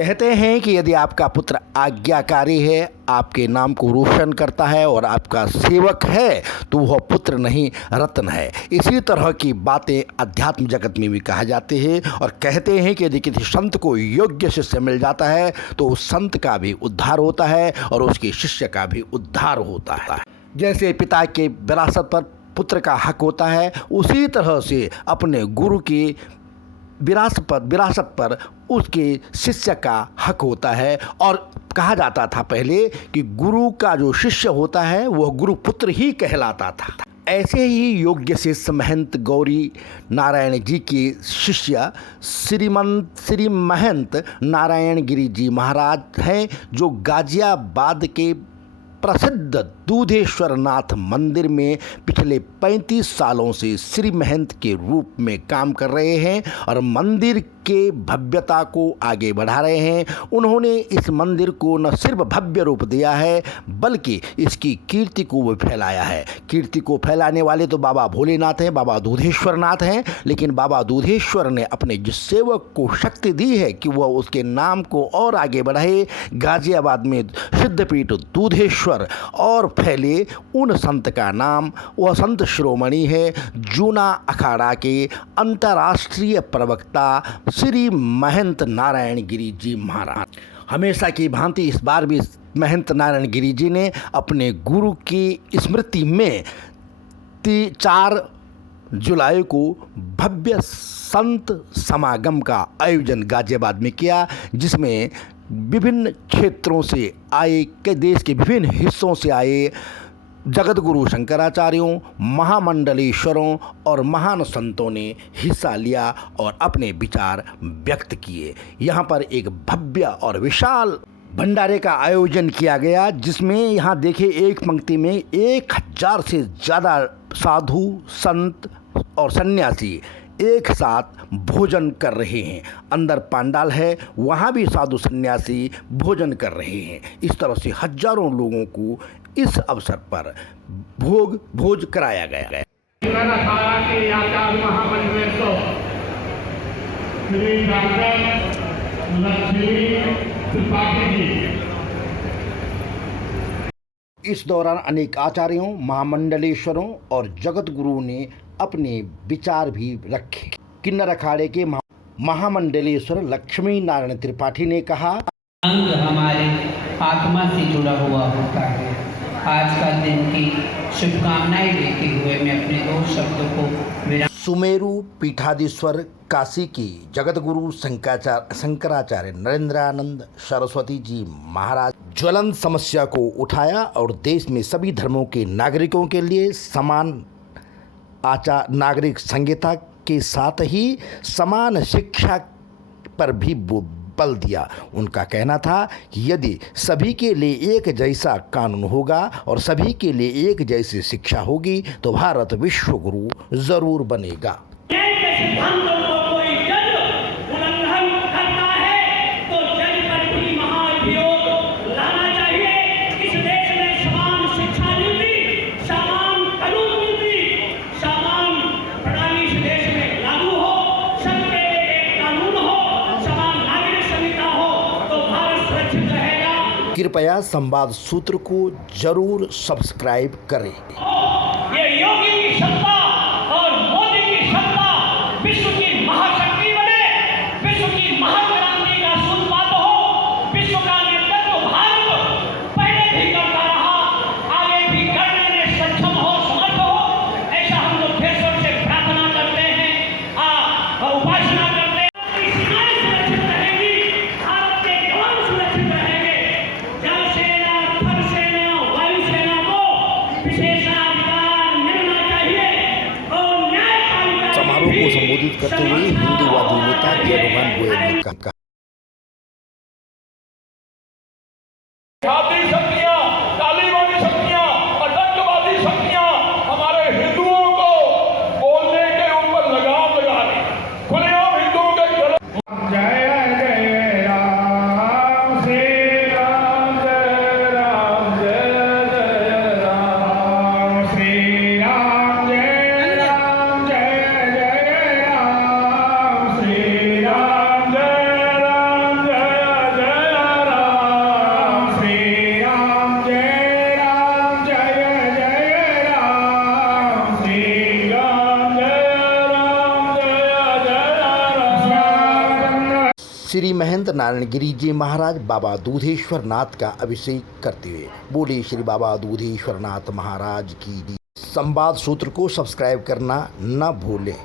कहते हैं कि यदि आपका पुत्र आज्ञाकारी है, आपके नाम को रोशन करता है और आपका सेवक है, तो वह पुत्र नहीं रत्न है। इसी तरह की बातें अध्यात्म जगत में भी कहा जाते हैं और कहते हैं कि यदि किसी संत को योग्य शिष्य मिल जाता है तो उस संत का भी उद्धार होता है और उसके शिष्य का भी उद्धार होता है। जैसे पिता के विरासत पर पुत्र का हक होता है, उसी तरह से अपने गुरु की विरासत पर उसके शिष्य का हक होता है। और कहा जाता था पहले कि गुरु का जो शिष्य होता है वह गुरु पुत्र ही कहलाता था। ऐसे ही योग्य शिष्य महंत गौरी नारायण जी के शिष्य श्री महंत नारायण गिरी जी महाराज हैं, जो गाजियाबाद के प्रसिद्ध दूधेश्वर नाथ मंदिर में पिछले 35 सालों से श्री महंत के रूप में काम कर रहे हैं और मंदिर के भव्यता को आगे बढ़ा रहे हैं। उन्होंने इस मंदिर को न सिर्फ भव्य रूप दिया है बल्कि इसकी कीर्ति को भी फैलाया है। कीर्ति को फैलाने वाले तो बाबा भोलेनाथ हैं, बाबा दूधेश्वर नाथ हैं, लेकिन बाबा दूधेश्वर ने अपने जिस सेवक को शक्ति दी है कि वह उसके नाम को और आगे बढ़ाए, गाजियाबाद में सिद्धपीठ दूधेश्वर और फैले, उन संत का नाम वह संत शिरोमणि है, जूना अखाड़ा के अंतर्राष्ट्रीय प्रवक्ता श्री महंत नारायण गिरी जी महाराज। हमेशा की भांति इस बार भी महंत नारायण गिरी जी ने अपने गुरु की स्मृति में 4 जुलाई को भव्य संत समागम का आयोजन गाजियाबाद में किया, जिसमें विभिन्न क्षेत्रों से आए, के देश के विभिन्न हिस्सों से आए जगत गुरु शंकराचार्यों, महामंडलेश्वरों और महान संतों ने हिस्सा लिया और अपने विचार व्यक्त किए। यहाँ पर एक भव्य और विशाल भंडारे का आयोजन किया गया, जिसमें यहाँ देखिए एक पंक्ति में 1000 से ज़्यादा साधु संत और सन्यासी एक साथ भोजन कर रहे हैं। अंदर पंडाल है, वहाँ भी साधु सन्यासी भोजन कर रहे हैं। इस तरह से हजारों लोगों को इस अवसर पर भोज कराया गया। इस दौरान अनेक आचार्यों, महामंडलेश्वरों और जगत गुरु ने अपने विचार भी रखे। किन्नर अखाड़े के महामंडलेश्वर लक्ष्मी नारायण त्रिपाठी ने कहा, अंग हमारे आत्मा से जुड़ा हुआ होता है। आज का दिन की शुभकामनाएं देते हुए मैं अपने 2 शब्दों को सुमेरु पीठाधीश्वर काशी की जगत गुरु शंकराचार्य नरेंद्रानंद सरस्वती जी महाराज ज्वलंत समस्या को उठाया और देश में सभी धर्मों के नागरिकों के लिए समान नागरिक संहिता के साथ ही समान शिक्षा पर भी बल दिया। उनका कहना था कि यदि सभी के लिए एक जैसा कानून होगा और सभी के लिए एक जैसी शिक्षा होगी तो भारत विश्व गुरु जरूर बनेगा। कृपया संवाद सूत्र को जरूर सब्सक्राइब करें। ये योगी की सत्ता और मोदी की सत्ता विश्व की महाशक्ति बने, विश्व की महाक्रांति का सूत्रपात हो। विश्व का नेतृत्व भारत पहले भी करता रहा, आगे भी करने में सक्षम हो, समर्थ हो, ऐसा हम लोग ईश्वर से प्रार्थना करते हैं, उपासना करते हैं। सीमाएं सुरक्षित रहेंगी, भारत के जवान सुरक्षित रहेंगे। जल सेना, थल सेना, वायु सेना को विशेषाधिकार मिलना चाहिए और न्यायपालिका समारोह को संबोधित करते हुए हिंदूवादी नेता जयरोहन गोयल ने कहा, छाती शक्तियां, तालिबानी शक्तियां, आतंकवादी शक्तियां हमारे हिंदुओं को बोलने के ऊपर लगाम लगा दी। खुलेआम हिंदुओं के जय जय राम, श्री राम जय राम, जय जय राम, श्री राम जय राम, जय जय राम, श्री राम जय राम, जय श्री महंत नारायण गिरी जी महाराज बाबा दूधेश्वर नाथ का अभिषेक करते हुए बोले श्री बाबा दूधेश्वर नाथ महाराज की। संवाद सूत्र को सब्सक्राइब करना न भूलें।